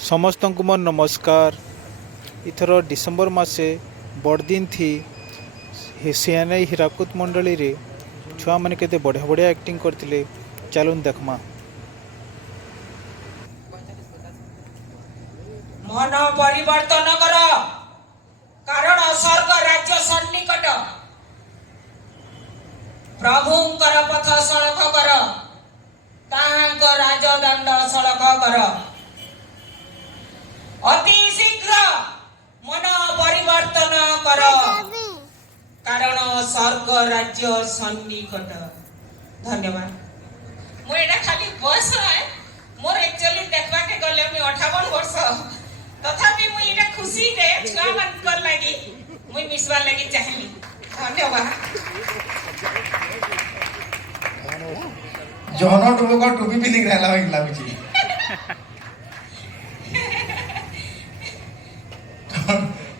समस्त को मोर नमस्कार। इथर डिसेम्बर मासे बड़दिन थी सीएनआई हीराकुद मंडली रे छुआ मैंने केते बढ़िया बढ़िया एक्टिंग करते। चलून देखमा। मन परिवर्तन कर कारण स्वर्ग राज्य सन्निकट प्रभुंकर पथ सड़क कर ताहांक राजदंड सड़क कर अति शीघ्र मन परिवर्तन कर कारण स्वर्ग राज्य सन्निकट। धन्यवाद। मो एटा खाली बस है मोर एक्चुअली देखबा के गले मी 58 वर्ष तथापि मु एटा खुशी रे छुआ मन कर लागी मु मिसवा लागी चाहली। धन्यवाद। जहन टुबो को टोपी पिंधि रहला भाई लागुची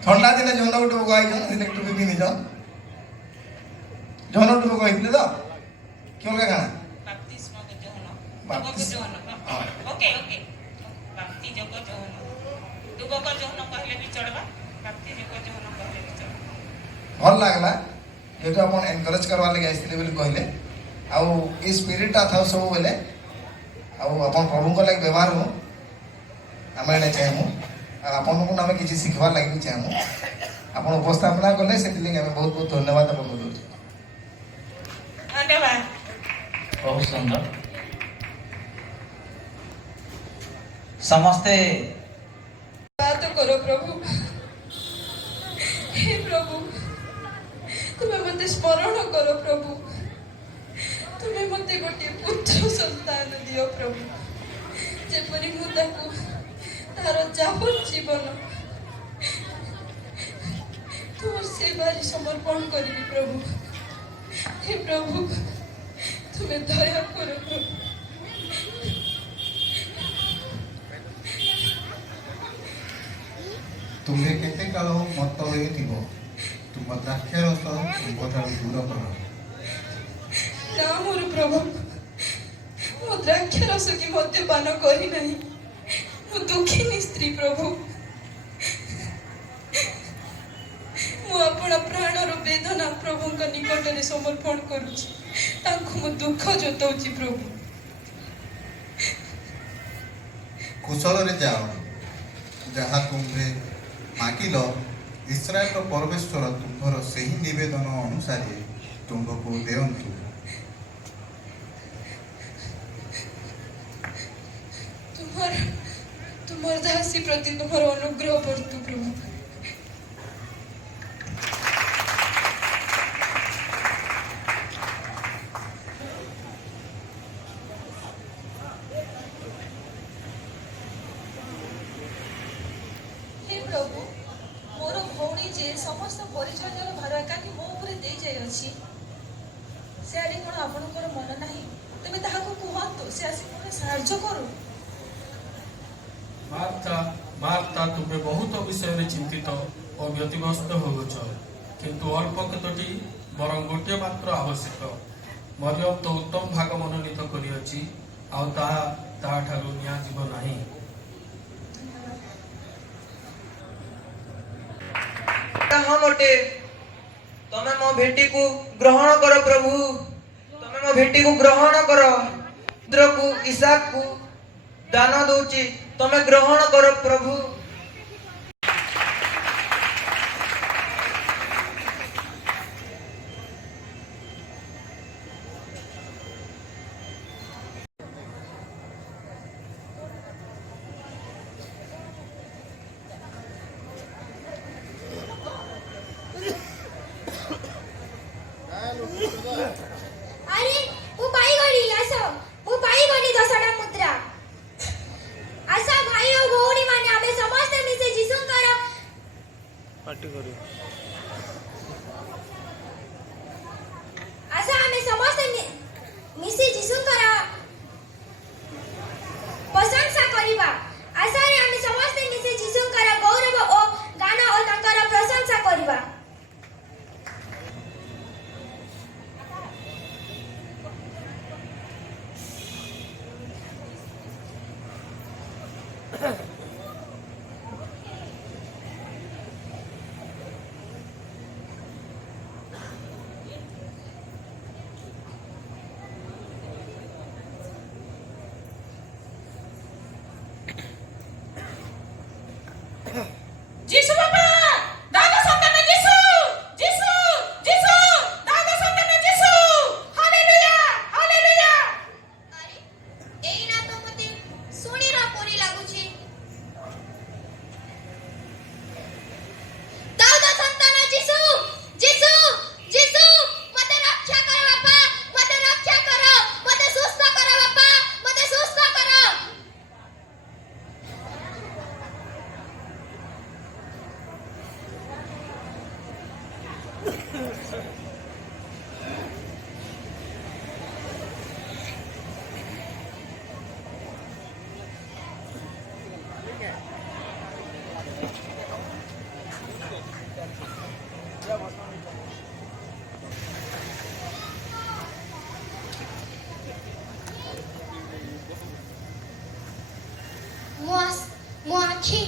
ठंडा दिने जहन टुबो को आई दिन टोपी पिंधि जा जहन टुबो को आइले तो क्यों का गाना बप्तिस्मा के जहन ओके ओके बप्ति जग जहन टुबो को जहन कहले भी चढ़बा बप्ति जग जहन कहले भी चढ़बा भल लागला ये तो अपन एनकरेज करवा लगे आइले बोली कहले आउ ए स्पिरिटटा था सब बेले आउ अपन प्रभु को लाग व्यवहार हो आमे ने चाहमु अपन को नामे किछि सिखवा लागि चाहमु अपन उपस्थापना करले सेति लागि हमें बहुत बहुत धन्यवाद अपन दो। धन्यवाद। बहुत सुंदर। समस्ते बात करो प्रभु। हे प्रभु तुम्हें मते स्मरण करो प्रभु। तुम्हें मते गोटे पुत्र संतान दियो प्रभु जेपरी मु ताकू तार जावन जीवन तुम सेवारी समर्पण करी प्रभु। हे प्रभु तुम्हें दया करो प्रभु। तुम्हें केते काल मत होइथिबो तुम द्राक्षारस तुमठारु दूर कर ना मोर प्रभु मो द्राक्षारस की मद्यपान करी नहीं मो दुखिनी स्त्री प्रभु मु अपना प्राणर वेदना प्रभु का निकट में समर्पण करुछि तांको मो दुख जतौछि प्रभु। कुशल रे जाओ जहाँ तुम्हें मागिल इस्राएल परमेश्वर तुम्हार से ही निवेदन अनुसार तुमको देवंतु। तुम्हार दासी प्रति तुम्हार अनुग्रह बरतु प्रभु। हे प्रभु मोर भौणी जे समस्त परिचय भार एकाकी मो उपरे दे जाय अछि से आडे कोन आपनकर मन नाही तबे ताहाको कुहंतु से आसी मोर साहाय्य करू। मार्ता तुम्हें बहुत विषय में चिंतित और व्यतिग्रस्त होगछ किंतु अल्प केतोटी बरं गोटे मात्र आवश्यक। मरियम तो उत्तम भाग मनोनीत करियछि आ ताहा ठारू निया जीव नाही। हम ओटे तमे मो भेटी को ग्रहण करो प्रभु। तमे मो भेटी को ग्रहण करो पुत्र को इसहाक को दान दउची तमे ग्रहण करो प्रभु। अरे वो पाई गली आसो वो पाई गली 10टा मुद्रा आशा भाई और भौणी माने आबे समस्त मिसे जिसुंकर पार्टी करू आशा हमें समस्त मिसे जिसुंकर प्रशंसा करिबा। आशा रे हमें समस्त मिसे जिसुंकर गौरव और गाना और तांकर प्रशंसा करिबा। ମୋ ଆଖି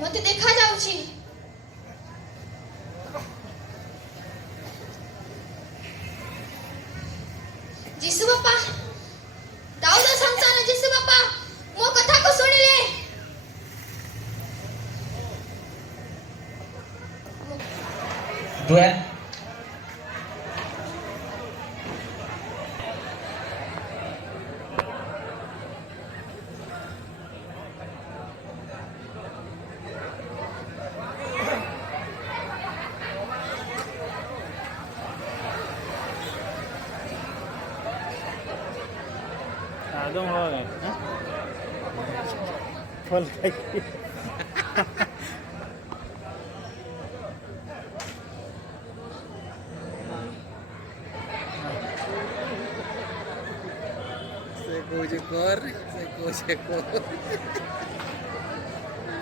ମତେ ଦେଖା ଯାଉଛି। ଯୀଶୁ ବାପା, ଦାଉଦ ସନ୍ତାନ ଯୀଶୁ ବାପା, ମୋ କଥାକୁ ଶୁଣିଲେ। Duen. आदम हो गए फल खाई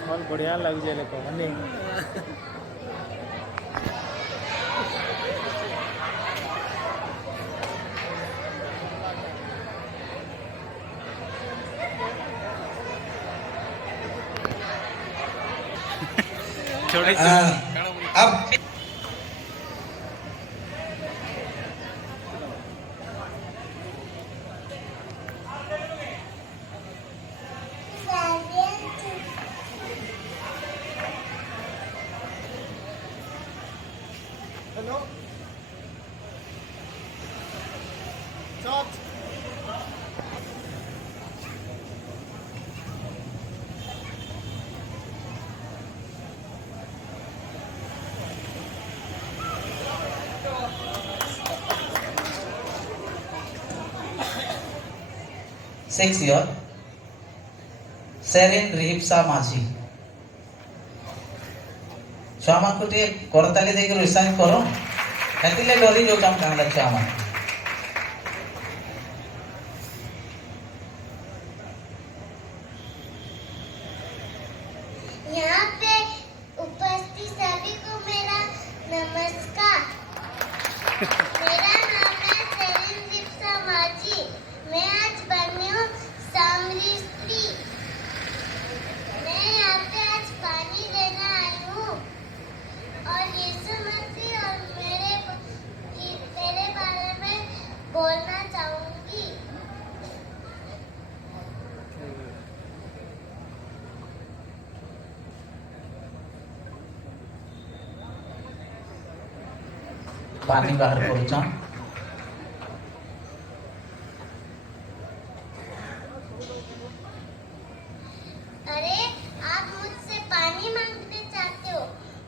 फल बढ़िया लग जाए लोग हनी छोड़े अब hello 6 year Serin Rihipsa Maji छुआ को टे करताली देकर रिसाइन करो हेतिले डरी जो काम कांदा छुआ यहाँ पे उपस्थित सभी को मेरा नमस्कार। मेरा नाम है सेलिन रिप्सा माझी। मैं आज बनी हूँ सामरी स्त्री। मैं यहाँ पे आज पानी लेना आई हूँ और यीशु मसीह और मेरे बारे में बोलना चाहूँगी। पानी बाहर पहुंचा अरे आप मुझसे पानी मांगने चाहते हो?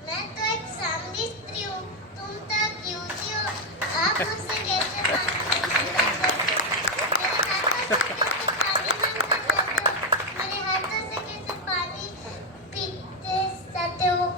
मैं तो एक सामरी स्त्री हूँ। तुम तो युवती हो। आप मुझसे कैसे पानी मांगना चाहते हो? मेरे हाथों से कैसे पानी पीते चाहते हो?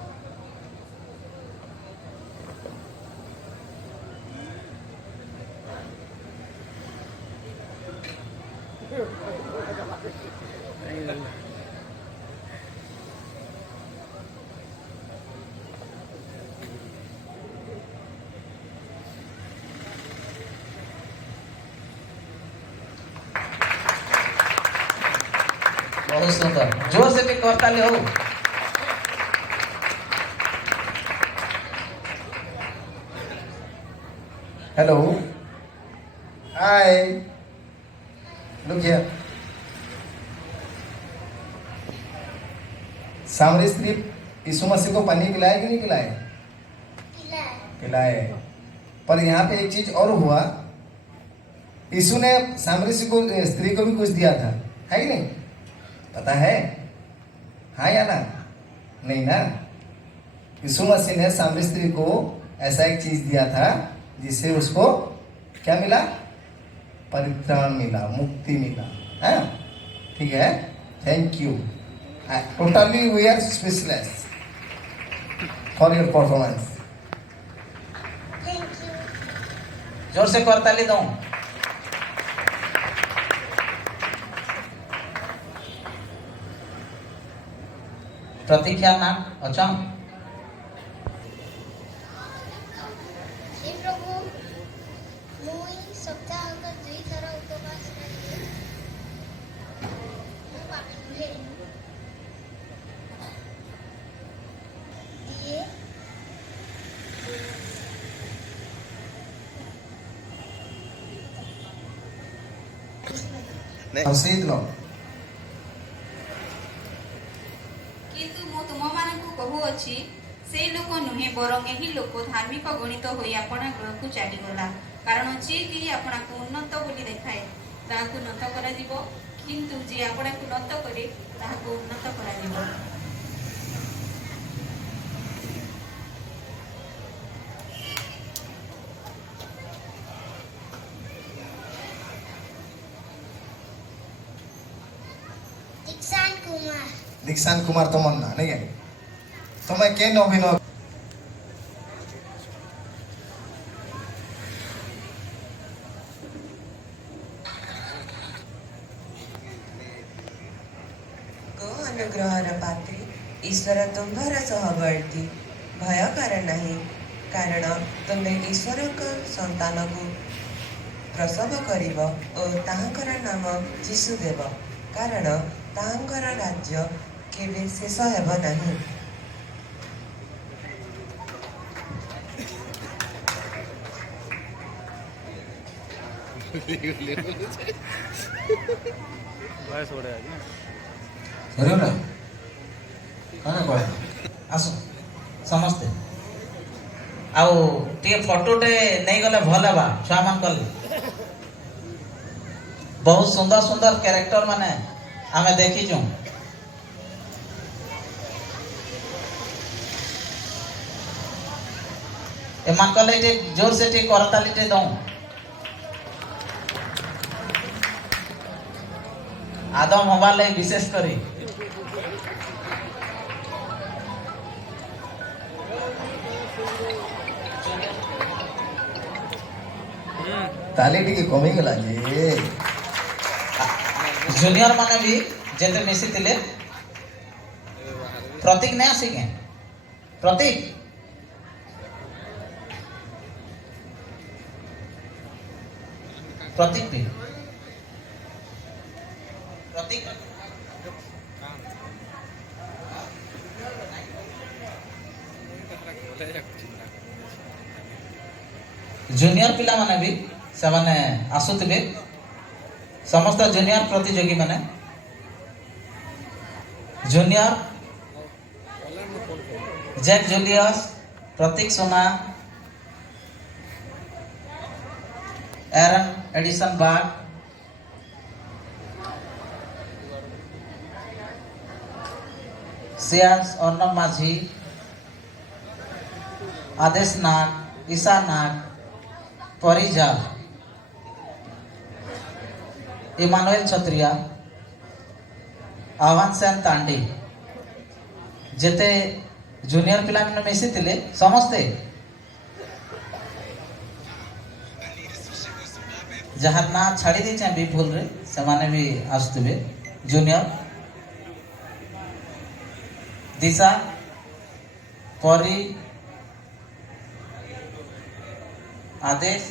बहुत सुंदर जोर से भी करताली हो हेलो हाय लुक हियर सामरी स्त्री यीशु मसीह को पानी पिलाए कि नहीं पिलाए? पिलाए। पर यहाँ पे एक चीज और हुआ, यीशु ने सामरी स्त्री को भी कुछ दिया था, है कि नहीं? पता है? हाँ या ना? नहीं ना? यीशु मसीह ने सामरी स्त्री को ऐसा एक चीज दिया था जिससे उसको क्या मिला? परित्राण मिला, मुक्ति मिला। है ठीक है, thank you. Totally we are speechless for your performance. Thank you. जोर से करताली दो प्रतीक्षा नाम अच्छा हे प्रभु, मुई सप्ताहक 2 थर उपवास करी ସେଇ ଦିନ କିନ୍ତୁ ମୁଁ ତୁମମାନଙ୍କୁ କହୁଅଛି ସେ ଲୋକ ନୁହେଁ ବରଂ ଏହି ଲୋକ ଧାର୍ମିକ ଗଣିତ ହୋଇ ଆପଣା ଗୃହକୁ ଚାଲିଗଲା। କାରଣ ଯିଏ କେହି ଆପଣାକୁ ଉନ୍ନତ ବୋଲି ଦେଖାଏ ତାହାକୁ ନତ କରାଯିବ, କିନ୍ତୁ ଯିଏ ଆପଣାକୁ ନତ କରେ ତାହାକୁ ଉନ୍ନତ କରାଯିବ। दीक्षांत कुमार तमन ना नहीं है तुम्हें केन अभिनय अनुग्रहर पात्री ईश्वर तुम्हारा सहवर्ती भय कर नहीं, कारण तुम्हें ईश्वर का संतान को प्रसव करिव और ताहांकर नाम जीशु देव, कारण ताहांकर राज्य केवे शेष हेब नहीं। आसो समस्ते आउ टे फोटोटे नहीं गले भल हेबा छुआ मान कले बहुत सुंदर सुंदर कैरेक्टर माने आमे देखी छु। ए मान कले टे जोर से टे करताली टे दऊ आदम हवा ले विशेष करी ताली टिके कमी गला जे जूनियर माने भी जेते मिसी तिले प्रतीक नहीं आसिके प्रतीक प्रतीक भी प्रतीक जूनियर पिला माने भी से आसुथिबे समस्त जूनियर प्रतियोगी माने जूनियर जैक जूलियस प्रतीक सोना एरन एडिसन बाग सियास अर्णव माझी आदेश नाग ईशा नाग परिजाल इमानुएल छत्रिया आह्वान सेन तांडी जेते जूनियर पिला मिसी थिले समस्ते जहार ना छाड़ी दी भी भूल रे से माने भी आसुथिबे जूनियर दिशा परी आदेश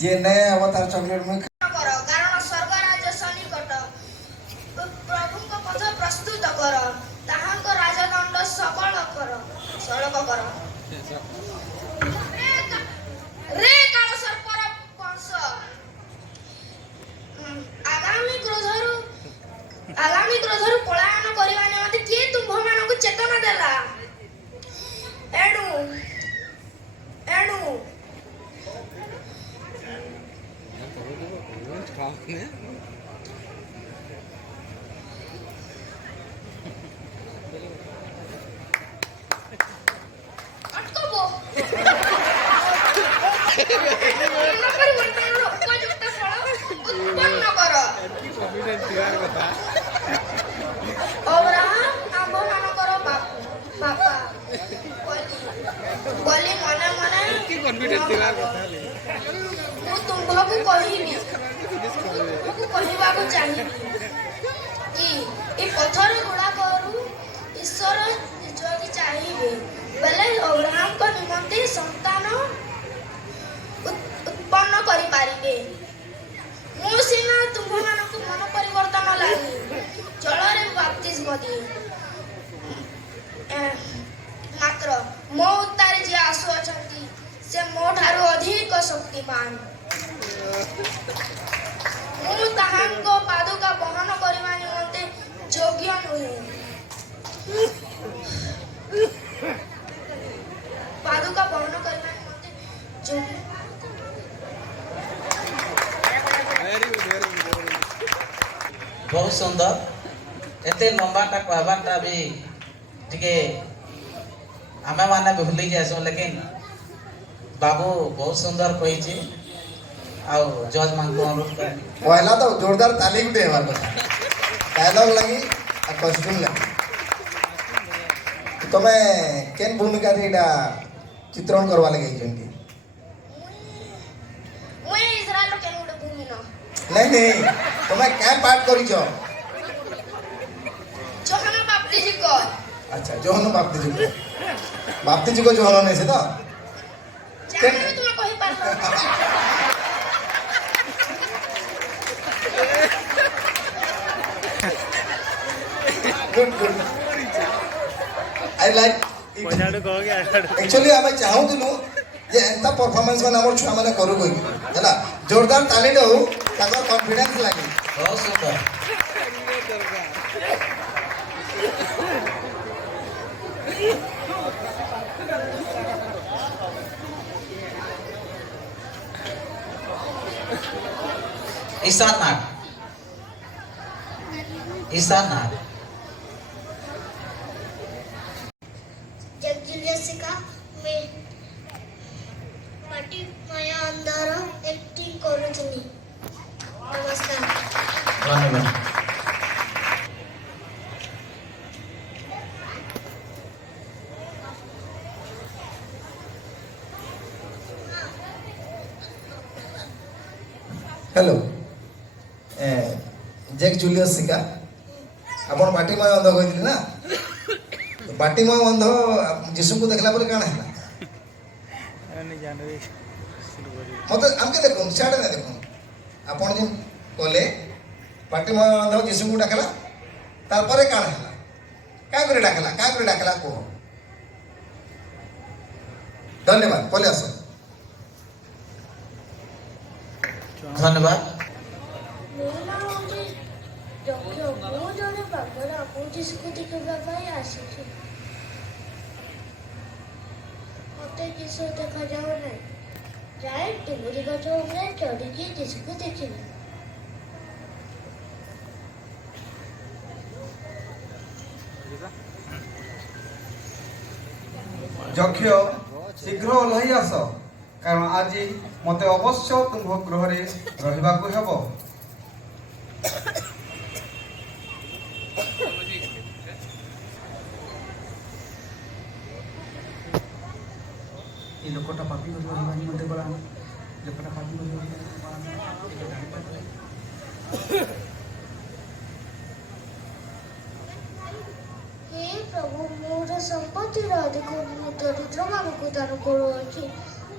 जे नए अवतार चॉकलेट में कारण स्वर्ग राज्य सन्निकट प्रभु को पथ प्रस्तुत कर ताहांक राजदंड सकल कर सड़क कर रे काल सर्पर वंश आगामी क्रोधरु पलायन करबा निमंते के तुम मानक चेतना देला एणु अटकबो परिवर्तन उपयुक्त फल उत्पन्न कर अब्राहम आंब मानकर बापा बोली मने मने ମୁଁ ତୁମ୍ଭକୁ କହିବି ତୁମକୁ କହିବାକୁ ଚାହିଁବି ଏ ପଥର ଗୁଡ଼ାକରୁ ଈଶ୍ୱର ଯଦି ଚାହିଁବେ ବେଲେ ଅବ୍ରାହମଙ୍କ ନିମନ୍ତେ ସନ୍ତାନ ଉତ୍ପନ୍ନ କରିପାରିବେ। ମୁଁ ସିନା ତୁମ୍ଭମାନଙ୍କୁ ମନ ପରିବର୍ତ୍ତନ ଲାଗି ଜଳରେ ବାପ୍ତିସ୍ମ ଦିଏ, ମାତ୍ର ମୋ ଉତ୍ତାରେ ଯିଏ ଆସୁଅଛନ୍ତି ସେ ମୋ ଠାରୁ ଅଧିକ ଶକ୍ତିମାନ। ମୁଁ ତାହାଙ୍କ बहुत सुंदर एते लंबाटा कहबाटा भी टिके आमे माने भी भूली जासु लेकिन बाबू बहुत सुंदर कही आउ जज मान को अनुरोध कर पहला तो जोरदार ताली गुटे हेबार कथा डायलॉग लगी आ कॉस्ट्यूम लगी तमे केन भूमिका रे एटा चित्रण करवा लगे जंती मुई इजराइल के गुटे भूमि न नहीं नहीं तमे क्या पाठ करी छ जोहना बापती जी को अच्छा जोहन बापती जी को बापती जी को जोहन नहीं से तो जाने तुम कहि पार गुड आई लाइक एक्चुअली आमे चाहू दिलु जे एंता परफॉर्मेंस में हमर छुआ माने करू कोई हैला जोरदार ताली दो ताकर कॉन्फिडेंस लागी बहुत सुंदर ईशान नाग जग जूलियसिका में पार्टी माया अंदर एक्टिंग करूथनी नमस्कार धन्यवाद हेलो जैक जूलियस सिका आपण बाटीमय अंध कहथिले ना बाटीमय अंध जीसु को देखला पर काना हैला मते हमके देखो छाड़े ना देखो आपण जे कोले बाटीमय अंध जीसु को डाकला तार परे काना हैला का करे डाकला को धन्यवाद कोले आसो धन्यवाद मेरा नाम है डॉक्टर वो जने बाबर आपू जिसको देखबा पाई आसी मते किसो देखा जाओ नहीं जाए टिमुरी गछ हमने चढ़ी के जिसको देखिले ଯକ୍ଷ ଶୀଘ୍ର ଓହ୍ଲାଇ ଆସ କାରଣ ଆଜି ମୋତେ ଅବଶ୍ୟ ତୁମ୍ଭ ଗୃହରେ ରହିବାକୁ ହେବ এই ଲୋକଟା ପାପି କରିବ ଭାଇ ମୋତେ ବଳା ଲୋକଟା ପାପି କରିବ हे प्रभु मोर संपत्ति अधिक मु दरिद्र मानकु दान करूअछि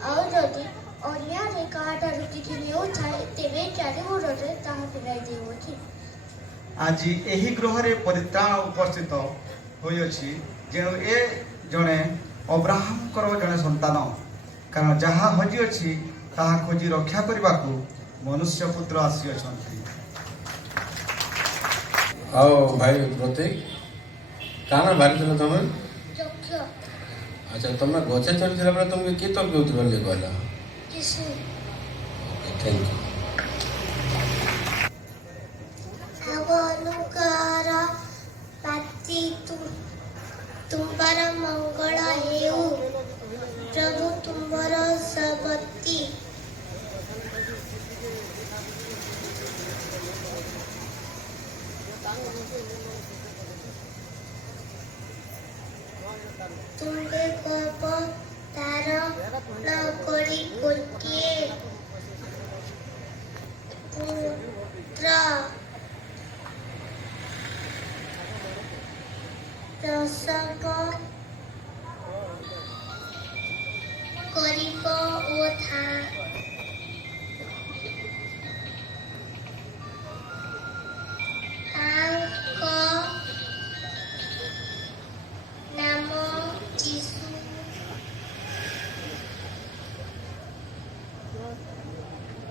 ଆଉ ଯଦି ଅନ୍ୟରେ କାହାଠାରୁ କିଛି ନେଉଥାଏ ତେବେ ଚାରି ଗୋଡ଼ରେ ତାହା ଫେରାଇ ଦେଉଅଛି ଆଜି ଏହି ଗୃହରେ ପରିତ୍ରାଣ ଉପସ୍ଥିତ ହୋଇଅଛି ଯେଣୁ ଏ ଜଣେ ଅବ୍ରାହମଙ୍କର ଜଣେ ସନ୍ତାନ କାରଣ ଯାହା ହଜିଅଛି ତାହା ଖୋଜି ରକ୍ଷା କରିବାକୁ ମନୁଷ୍ୟ ପୁତ୍ର ଆସିଅଛନ୍ତି ଆଉ ଭାଇ ପ୍ରତୀକ କାଣା ବାହାରିଥିଲ ତମେ ଯକ୍ଷ ଆଚ୍ଛା ତମେ ଗଛେ ଚଢ଼ିଥିଲା ବେଳେ ତମକୁ କିଏ ତଲକଉଥିଲ ବୋଲି କହିଲା ଯୀଶୁ ଥ୍ୟାଙ୍କ ୟୁ अनुकार पाती तुम्हारा मंगल हेउ प्रभु तुम्हारा सबती तुम्हें कब तार नकरी गोटे पुत्र प्रसव करिब ओ था तांक नाम यीशु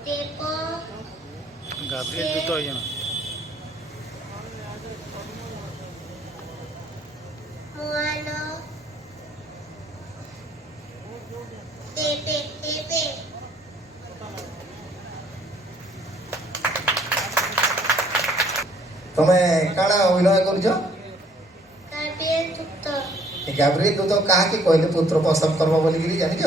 देव गाब्रिएल दूत हो जाना मुआल देवे देवे ତମେ କାଣା ଅଭିନୟ କରୁଛ गाब्रिएल दूत ଗାବ୍ରିଏଲ ଦୂତ କାହାକି କହିଲେ ପୁତ୍ର ପ୍ରସବ କରବ ବୋଲିକିରି ଜାଣିଛ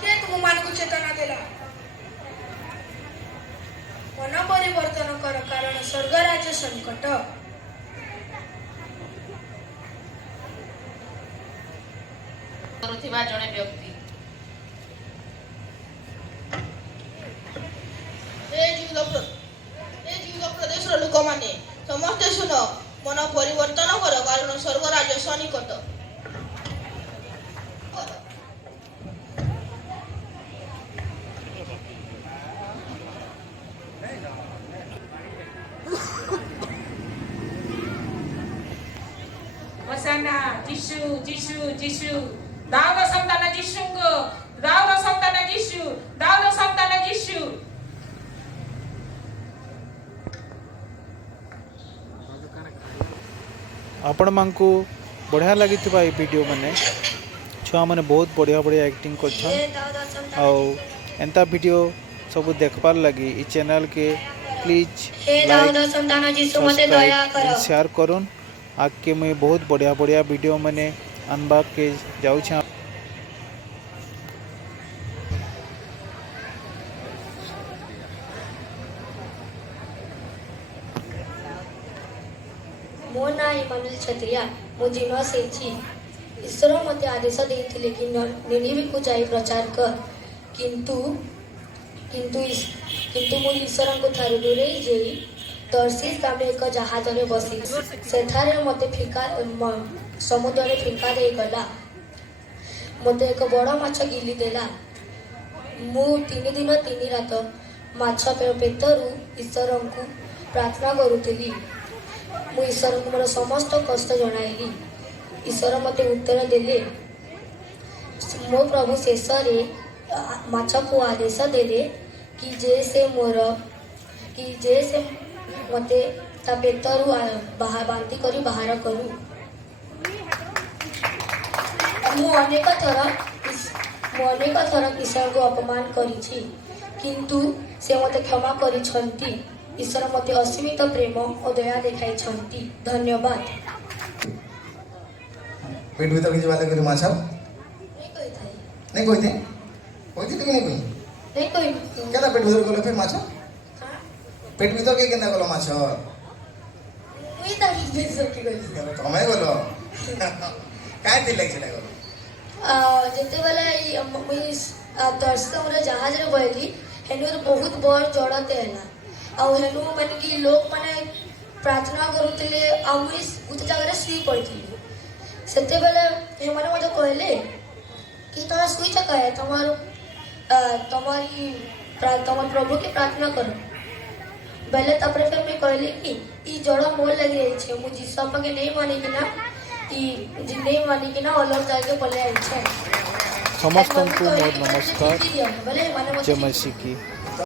କିଏ ତୁମମାନଙ୍କୁ ଚେତନା ଦେଲା ମନ ପରିବର୍ତ୍ତନ କର କାରଣ ସ୍ୱର୍ଗ ରାଜ୍ୟ ସନ୍ନିକଟ କରୁଥିବା ଜଣେ ବ୍ୟକ୍ତି ଏ ଯୁଗ ପ୍ରଦେଶର ଲୋକମାନେ ସମସ୍ତେ ଶୁଣ ମନ ପରିବର୍ତ୍ତନ କର କାରଣ ସ୍ୱର୍ଗ ରାଜ୍ୟ ସନ୍ନିକଟ Hosanna, Jishu, Jishu, Jishu. Daula Santana Jishungo. Daula Santana Jishu. Daula Santana Jishu. आपण मानकु बढ़िया लगी ए वीडियो माने छुआ माने बहुत बढ़िया बढ़िया एक्टिंग करछन आउ एंता वीडियो सब देखबार लगी ई चैनल के प्लीज लाइक शेयर करूँ आगे मैं बहुत बढ़िया बढ़िया वीडियो मैंने अनबा के जाऊँ ମୋ ନାଁ ଇମାନୁଏଲ ଛତ୍ରିଆ ମୁଁ ଜିନସ୍ ହେଇଛି ଈଶ୍ୱର ମୋତେ ଆଦେଶ ଦେଇଥିଲେ କି ନିନିବେକୁ ଯାଇ ପ୍ରଚାର କର କିନ୍ତୁ ମୁଁ ଈଶ୍ୱରଙ୍କ ଠାରୁ ଦୂରେଇ ଯାଇ ତର୍ସିସ୍ ଗ୍ରାମରେ ଏକ ଜାହାଜରେ ବସି ସେଠାରେ ମୋତେ ସମୁଦ୍ରରେ ଫିଙ୍କା ଦେଇଗଲା ମୋତେ ଏକ ବଡ଼ ମାଛ ଗିଲି ଦେଲା ମୁଁ 3 ଦିନ 3 ରାତ ମାଛ ପେଟରୁ ଈଶ୍ୱରଙ୍କୁ ପ୍ରାର୍ଥନା କରୁଥିଲି ମୁଁ ଈଶ୍ୱରଙ୍କୁ ମୋର ସମସ୍ତ କଷ୍ଟ ଜଣାଇଲି ଈଶ୍ୱର ମୋତେ ଉତ୍ତର ଦେଲେ ମୋ ପ୍ରଭୁ ଶେଷରେ ମାଛକୁ ଆଦେଶ ଦେଲେ କି ଯେ ସେ ମୋତେ ତା ପେଟରୁ ବାନ୍ତି କରି ବାହାର କରୁ ମୁଁ ଅନେକ ଥର ଈଶ୍ୱରଙ୍କୁ ଅପମାନ କରିଛି କିନ୍ତୁ ସେ ମୋତେ କ୍ଷମା କରିଛନ୍ତି ଈଶ୍ୱର ମୋତେ ଅସୀମିତ ପ୍ରେମ ଓ ଦୟା ଦେଖାଇଛନ୍ତି ଧନ୍ୟବାଦ पेट भीतर किसी वाले को माछा नहीं कोई थे कि नहीं कोई क्या पेट भीतर गलो फिर माछा पेट भीतर के केना गलो माछा मुई ता भीतर के गलो तमे गलो काय थी लगे गलो जते वाला मुई दर्शक हमरा जहाज रे बइली हेनु बहुत बड़ जड़ते हैला आ हेनु माने कि लोग माने प्रार्थना करूतले आ मुई उत जगह रे सी पड़थी सेते बेले हेमाने मते कहले कि तोरा सुई चका है तमर प्रभु की प्रार्थना करो बेले तापरे फिर मैं कहले कि ई जड़ मोर लगी रही छे मु जिसपा के नहीं माने कि ना ई नहीं माने कि ना अलग जाके पले आई छे समस्त को मोर नमस्कार जय मसीह की